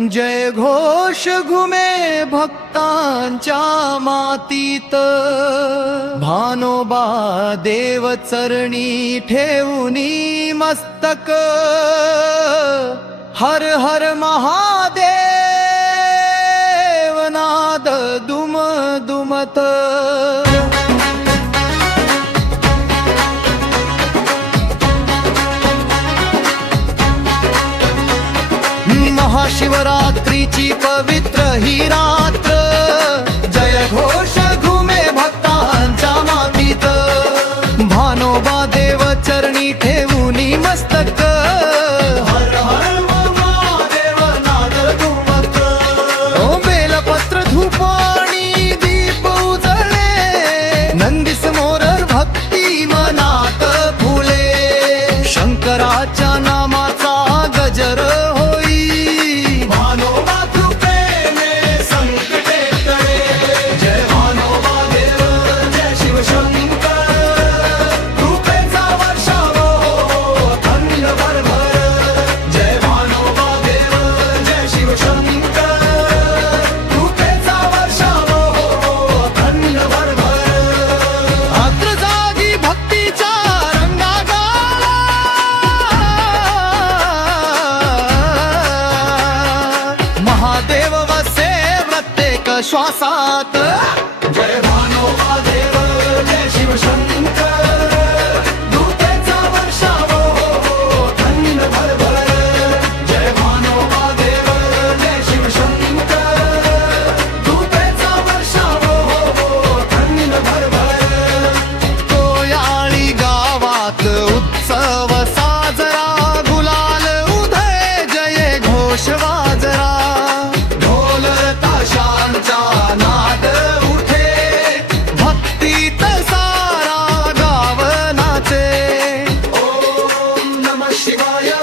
जय घोष घुमे भक्तांच्या मातीत. भानोबा देव चरणी ठेवूनी मस्तक. हर हर महादेव नाद दुम दुमत. शिवरात्रीची पवित्र ही रात्र. जय घोष घुमे भक्तांच्या मातीत. भानोबा देव चरणी ठेवूनी मस्तक. हर हर महादेव नाद दुमत. ओ बेलपत्र धूप दीप उजळले. नंदी समोर भक्ती मनात फुले. शंकराच्या नामाचा गजर श्वासात. जय भानो देव जय शिवशंकर. she want you.